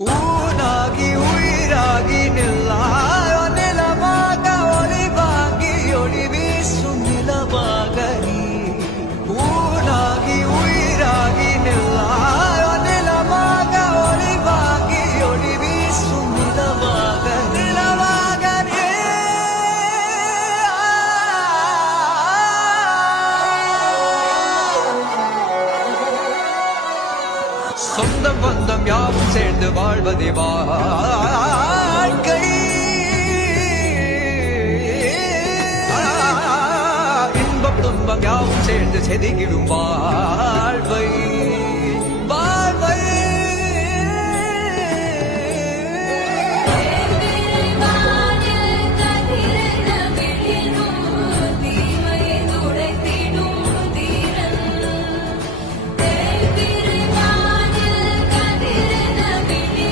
ஊனாகி உயிராகி நில்லாயோ நிலமாக ஒளி வாங்கி ஒளி வீசும் நிலமாக நீ ஊனாகி உயிராகி நில்லாயோ நிலமாக ஒளி வாங்கி ஒளி வீசும் நிலமாக நீ சொந்தம் பந்தம் யாவும் சேர்ந்து வாழ்வதே வாழ்க்கை இன்பம் துன்பம் யாவும் சேர்ந்து செதுக்கிடும் வாழ்வை